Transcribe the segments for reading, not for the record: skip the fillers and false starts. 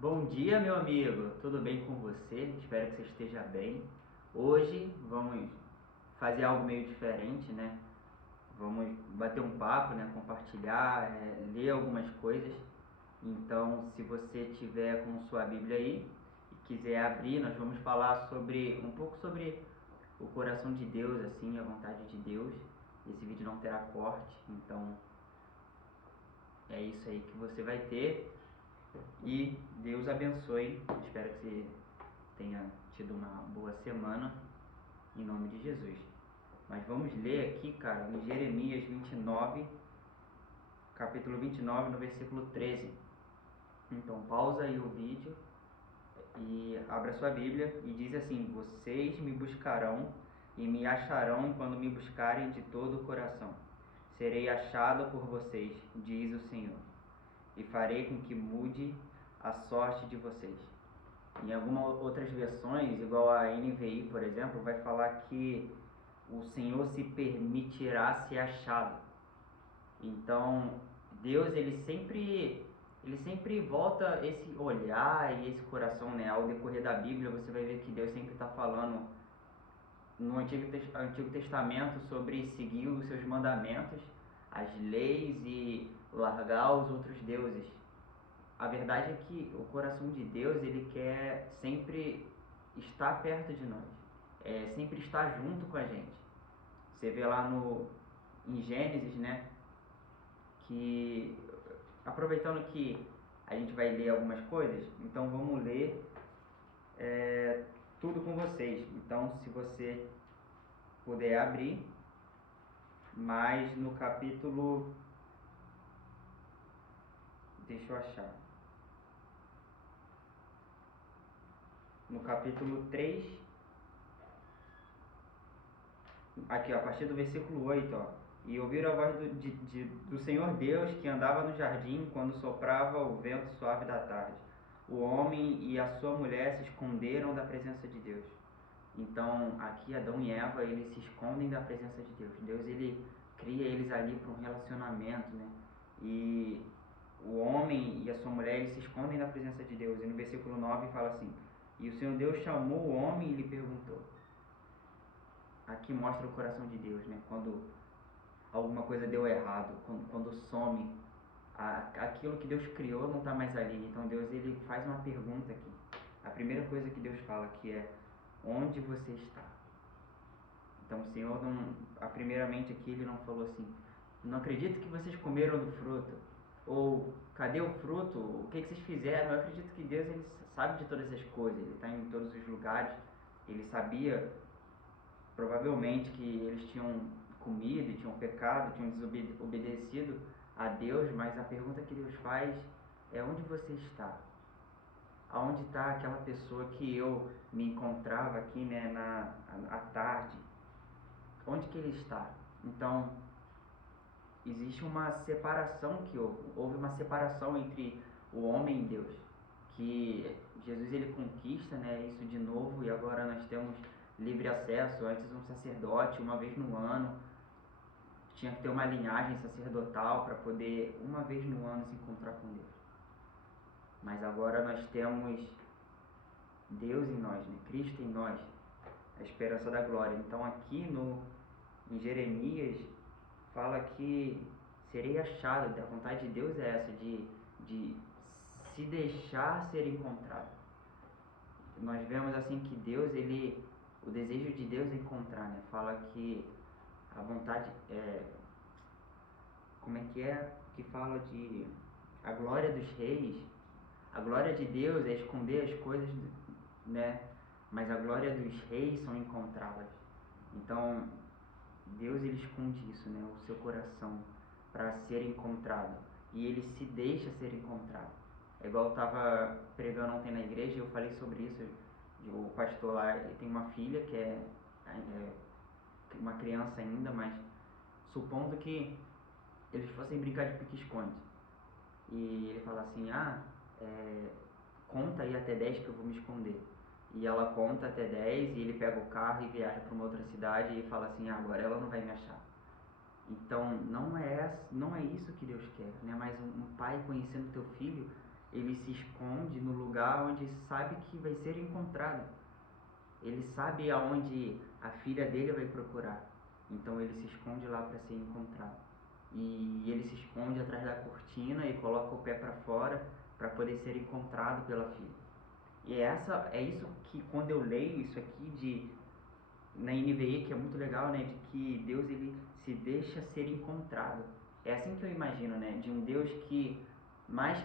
Bom dia, meu amigo. Tudo bem com você? Espero que você esteja bem. Hoje vamos fazer algo meio diferente, né? Vamos bater um papo, né? Compartilhar, ler algumas coisas. Então, se você tiver com sua Bíblia aí e quiser abrir, nós vamos falar sobre um pouco sobre o coração de Deus, assim, a vontade de Deus. Esse vídeo não terá corte, então é isso aí que você vai ter. E Deus abençoe. Espero que você tenha tido uma boa semana, em nome de Jesus. Mas vamos ler aqui, cara, em Jeremias 29, capítulo 29, no versículo 13. Então, pausa aí o vídeo e abra sua Bíblia e diz assim: Vocês me buscarão e me acharão quando me buscarem de todo o coração. Serei achado por vocês, diz o Senhor, e farei com que mude a sorte de vocês. Em algumas outras versões, igual a NVI, por exemplo, vai falar que o Senhor se permitirá ser achado. Então, Deus ele sempre volta esse olhar e esse coração, né? Ao decorrer da Bíblia, você vai ver que Deus sempre está falando no Antigo Testamento sobre seguir os seus mandamentos, as leis e largar os outros deuses. A verdade é que o coração de Deus, ele quer sempre estar perto de nós, sempre estar junto com a gente. Você vê lá em Gênesis, né, que aproveitando que a gente vai ler algumas coisas, então vamos ler é, tudo com vocês. Então, se você puder abrir, mas no capítulo, deixa eu achar, no capítulo 3. Aqui, ó, a partir do versículo 8, ó. E ouviram a voz do Senhor Deus que andava no jardim quando soprava o vento suave da tarde. O homem e a sua mulher se esconderam da presença de Deus. Então, aqui Adão e Eva, eles se escondem da presença de Deus. Deus, ele cria eles ali para um relacionamento, né? E o homem e a sua mulher, eles se escondem da presença de Deus. E no versículo 9 fala assim: E o Senhor Deus chamou o homem e lhe perguntou. Aqui mostra o coração de Deus, né? Quando alguma coisa deu errado, quando some, aquilo que Deus criou não está mais ali. Então Deus, ele faz uma pergunta aqui. A primeira coisa que Deus fala aqui é: onde você está? Então o Senhor não, primeiramente aqui ele não falou assim: não acredito que vocês comeram do fruto, ou cadê o fruto? O que vocês fizeram? Eu acredito que Deus, ele sabe de todas essas coisas. Ele está em todos os lugares. Ele sabia provavelmente que eles tinham comido e tinham pecado, tinham desobedecido a Deus, mas a pergunta que Deus faz é: onde você está? Aonde está aquela pessoa que eu me encontrava aqui, né, à tarde? Onde que ele está? Então, existe uma separação que houve uma separação entre o homem e Deus, que Jesus, ele conquista, né, isso de novo, e agora nós temos livre acesso. Antes, um sacerdote uma vez no ano tinha que ter uma linhagem sacerdotal para poder uma vez no ano se encontrar com Deus. Mas agora nós temos Deus em nós, né? Cristo em nós, a esperança da glória. Então aqui em Jeremias fala que serei achado. A vontade de Deus é essa, de se deixar ser encontrado. Nós vemos assim que Deus, o desejo de Deus é encontrar, né? Fala que a vontade como é que fala de a glória dos reis, a glória de Deus é esconder as coisas, né? Mas a glória dos reis são encontrá-las. Então, Deus, ele esconde isso, né? O seu coração para ser encontrado, e ele se deixa ser encontrado. É igual eu estava pregando ontem na igreja e eu falei sobre isso. O pastor lá, ele tem uma filha que é uma criança ainda, mas supondo que eles fossem brincar de pique-esconde e ele fala assim: conta aí até 10 que eu vou me esconder. E ela conta até 10 e ele pega o carro e viaja para uma outra cidade e fala assim: agora ela não vai me achar. Então não é isso que Deus quer, né? Mas um pai conhecendo teu filho ele se esconde no lugar onde sabe que vai ser encontrado. Ele sabe aonde a filha dele vai procurar. Então ele se esconde lá para ser encontrado. E ele se esconde atrás da cortina e coloca o pé para fora para poder ser encontrado pela filha. E é isso que quando eu leio isso aqui na NVI, que é muito legal, né, de que Deus ele se deixa ser encontrado. É assim que eu imagino, né, de um Deus que mais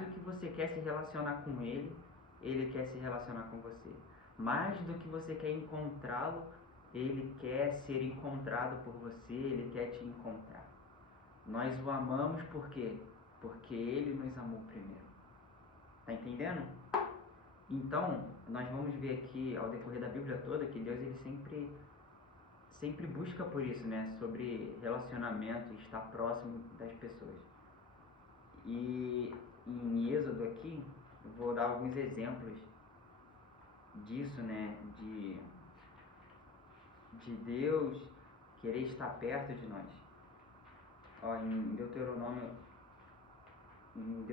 do que você quer se relacionar com ele quer se relacionar com você. Mais do que você quer encontrá-lo, ele quer ser encontrado por você, ele quer te encontrar. Nós o amamos por quê? Porque ele nos amou primeiro. Tá entendendo? Então, nós vamos ver aqui ao decorrer da Bíblia toda que Deus ele sempre busca por isso, né? Sobre relacionamento, estar próximo das pessoas. E em Êxodo aqui, eu vou dar alguns exemplos disso, né? De Deus querer estar perto de nós. Ó, em Deuteronômio, no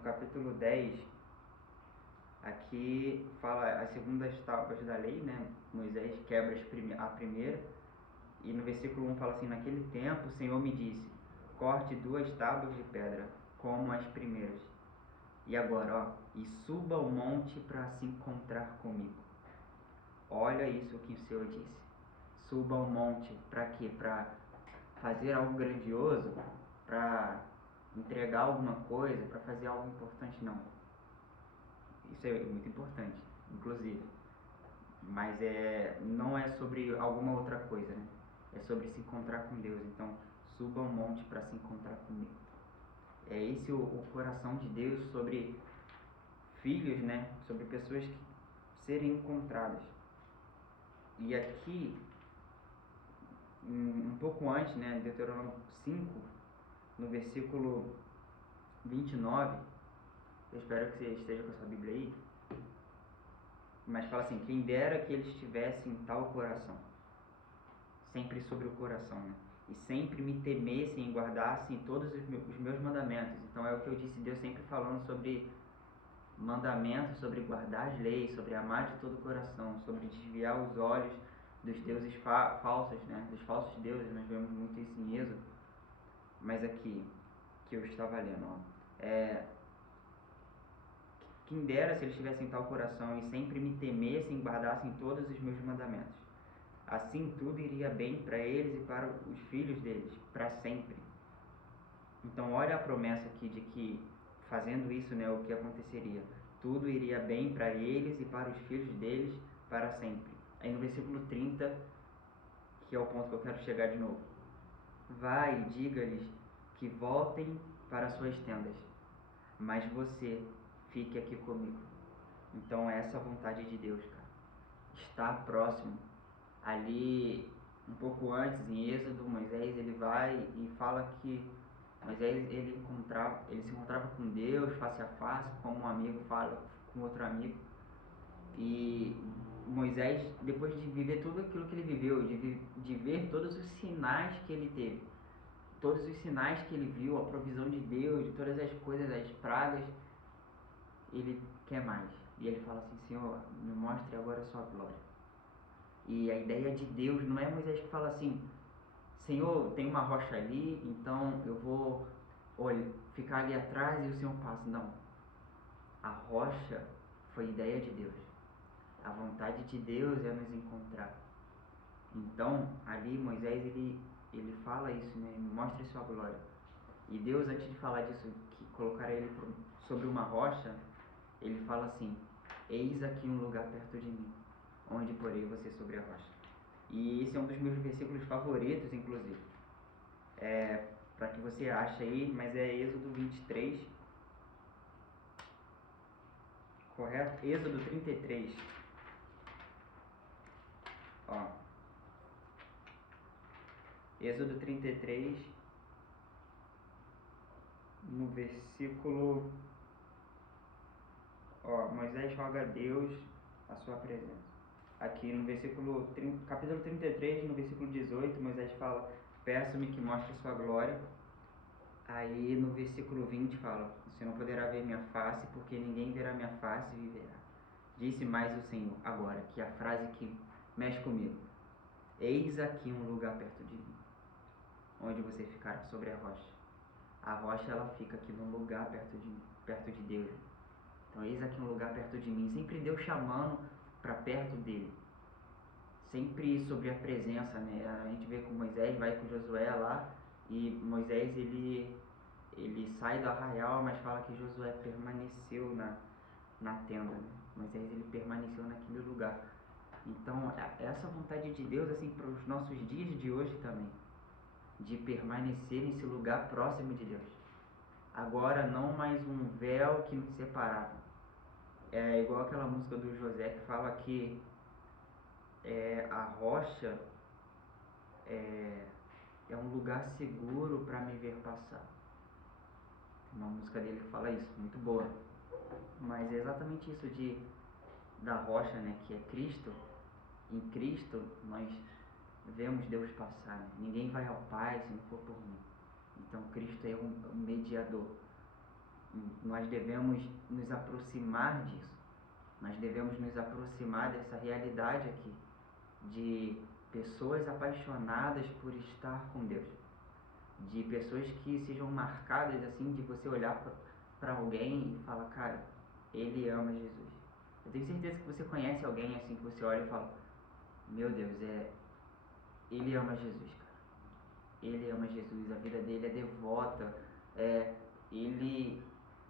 capítulo 10, aqui fala as segundas tábuas da lei, né? Moisés quebra a primeira, e no versículo 1 fala assim: naquele tempo o Senhor me disse, corte 2 tábuas de pedra, como as primeiras. E agora, ó, e suba o monte para se encontrar comigo. Olha isso que o Senhor disse. Suba o monte, para quê? Para fazer algo grandioso? Para entregar alguma coisa? Para fazer algo importante? Não. Isso é muito importante, inclusive. Mas não é sobre alguma outra coisa, né? É sobre se encontrar com Deus. Então, suba um monte para se encontrar comigo. É esse o coração de Deus sobre filhos, né? Sobre pessoas que serem encontradas. E aqui, um pouco antes, né? Deuteronômio 5, no versículo 29, eu espero que você esteja com a sua Bíblia aí, mas fala assim: quem dera que eles tivessem tal coração, sempre sobre o coração, né? E sempre me temessem e guardassem todos os meus mandamentos. Então é o que eu disse, Deus sempre falando sobre mandamentos, sobre guardar as leis, sobre amar de todo o coração, sobre desviar os olhos dos deuses falsos, né? Dos falsos deuses. Nós vemos muito isso em Êxodo. Mas aqui, que eu estava lendo, ó, quem dera se eles tivessem tal coração e sempre me temessem e guardassem todos os meus mandamentos. Assim tudo iria bem para eles e para os filhos deles, para sempre. Então olha a promessa aqui de que fazendo isso, né, o que aconteceria? Tudo iria bem para eles e para os filhos deles para sempre. Aí no versículo 30, que é o ponto que eu quero chegar de novo. Vai e diga-lhes que voltem para suas tendas, mas você fique aqui comigo. Então essa é a vontade de Deus, cara. Estar próximo. Ali, um pouco antes, em Êxodo, Moisés ele vai e fala que Moisés ele se encontrava com Deus face a face, como um amigo fala com outro amigo. E Moisés, depois de viver tudo aquilo que ele viveu, de ver todos os sinais que ele teve, todos os sinais que ele viu, a provisão de Deus, de todas as coisas, as pragas, ele quer mais. E ele fala assim: Senhor, me mostre agora a sua glória. E a ideia de Deus não é Moisés que fala assim: Senhor, tem uma rocha ali, então eu vou ficar ali atrás e o Senhor passa. Não. A rocha foi ideia de Deus. A vontade de Deus é nos encontrar. Então, ali Moisés ele fala isso, né? Me mostre sua glória. E Deus, antes de falar disso, que colocar ele sobre uma rocha, ele fala assim: eis aqui um lugar perto de mim, onde porei você sobre a rocha. E esse é um dos meus versículos favoritos, inclusive. Para que você ache aí, mas é Êxodo 23, correto? Êxodo 33. Ó, Êxodo 33, no versículo. Ó, Moisés roga a Deus a sua presença. Aqui no capítulo 33, no versículo 18, Moisés fala: peço-me que mostre sua glória. Aí no versículo 20 fala: você não poderá ver minha face, porque ninguém verá minha face e viverá. Disse mais o Senhor. Agora, que a frase que mexe comigo: eis aqui um lugar perto de mim, onde você ficará sobre a rocha. A rocha, ela fica aqui num lugar perto de Deus. Então, eis aqui um lugar perto de mim. Sempre Deus chamando para perto dele. Sempre sobre a presença, né? A gente vê com Moisés, vai com Josué lá, e Moisés, ele sai do arraial, mas fala que Josué permaneceu na tenda, né? Moisés, ele permaneceu naquele lugar. Então, essa vontade de Deus, assim, para os nossos dias de hoje também, de permanecer nesse lugar próximo de Deus. Agora, não mais um véu que nos separava. É igual aquela música do José que fala que a rocha é um lugar seguro para me ver passar. Uma música dele que fala isso, muito boa. Mas é exatamente isso da rocha, né, que é Cristo. Em Cristo nós vemos Deus passar, né? Ninguém vai ao Pai se não for por mim. Então Cristo é um mediador. Nós devemos nos aproximar disso. Nós devemos nos aproximar dessa realidade aqui, de pessoas apaixonadas por estar com Deus, de pessoas que sejam marcadas assim, de você olhar para alguém e falar: cara, ele ama Jesus. Eu tenho certeza que você conhece alguém assim, que você olha e fala: meu Deus, ele ama Jesus, cara. Ele ama Jesus, a vida dele é devota, ele,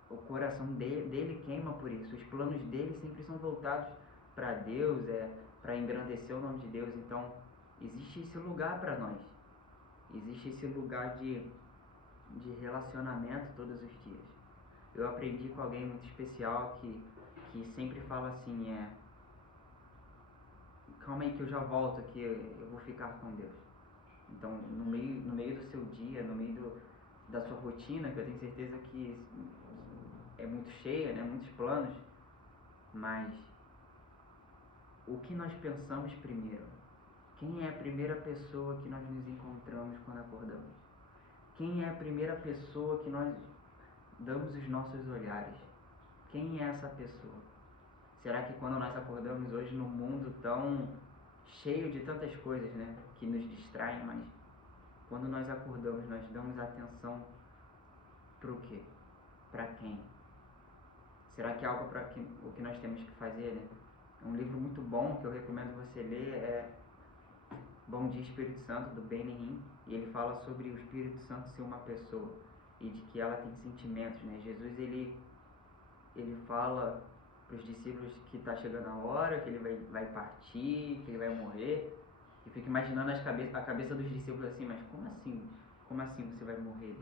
o coração dele queima por isso. Os planos dele sempre são voltados para Deus, para engrandecer o nome de Deus. Então, existe esse lugar para nós. Existe esse lugar de relacionamento todos os dias. Eu aprendi com alguém muito especial que sempre fala assim: calma aí que eu já volto aqui, eu vou ficar com Deus. Então, no meio do seu dia, no meio da sua rotina, que eu tenho certeza que é muito cheia, né, muitos planos, mas o que nós pensamos primeiro? Quem é a primeira pessoa que nós nos encontramos quando acordamos? Quem é a primeira pessoa que nós damos os nossos olhares? Quem é essa pessoa? Será que quando nós acordamos hoje num mundo tão cheio de tantas coisas, né, que nos distraem, mas quando nós acordamos, nós damos atenção para o quê? Para quem? Será que é algo para o que nós temos que fazer, né? Um livro muito bom que eu recomendo você ler é Bom Dia Espírito Santo, do Benny, e ele fala sobre o Espírito Santo ser uma pessoa e de que ela tem sentimentos, né? Jesus, ele fala para os discípulos que está chegando a hora, que ele vai partir, que ele vai morrer, e fica imaginando a cabeça dos discípulos assim: mas como assim? Como assim você vai morrer?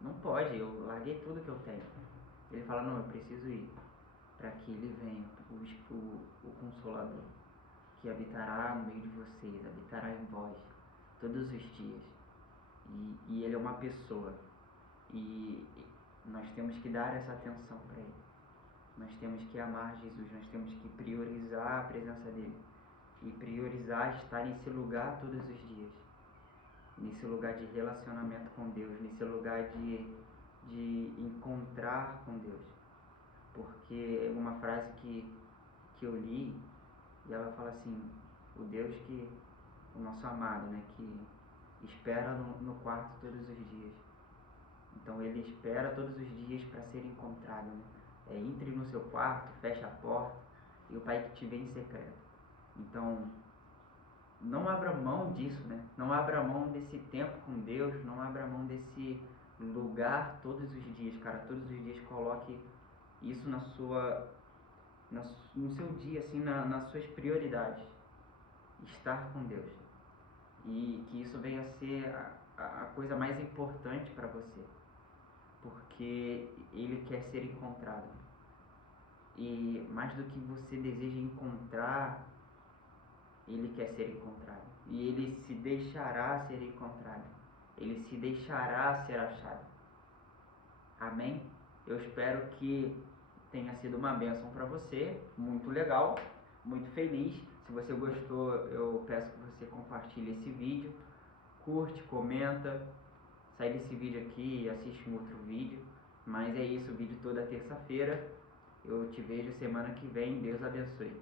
Não pode, eu larguei tudo que eu tenho. Ele fala: não, eu preciso ir, para que ele venha, o Consolador, que habitará no meio de vocês, habitará em vós, todos os dias. E ele é uma pessoa, e nós temos que dar essa atenção para ele. Nós temos que amar Jesus, nós temos que priorizar a presença dele e priorizar estar nesse lugar todos os dias, nesse lugar de relacionamento com Deus, nesse lugar de encontrar com Deus. Porque é uma frase que eu li, e ela fala assim: o Deus o nosso amado, né, que espera no quarto todos os dias. Então ele espera todos os dias para ser encontrado, né? Entre no seu quarto, feche a porta, e o Pai que te vê em secreto. Então, não abra mão disso, né? Não abra mão desse tempo com Deus, não abra mão desse lugar todos os dias, cara. Todos os dias coloque isso no seu dia, assim, nas suas prioridades. Estar com Deus. E que isso venha a ser a coisa mais importante para você. Porque Ele quer ser encontrado. E mais do que você deseja encontrar, Ele quer ser encontrado. E Ele se deixará ser encontrado. Ele se deixará ser achado. Amém? Eu espero que tenha sido uma bênção para você. Muito legal, muito feliz. Se você gostou, eu peço que você compartilhe esse vídeo, curte, comenta, sai desse vídeo aqui e assiste um outro vídeo. Mas é isso, vídeo toda terça-feira. Eu te vejo semana que vem. Deus abençoe.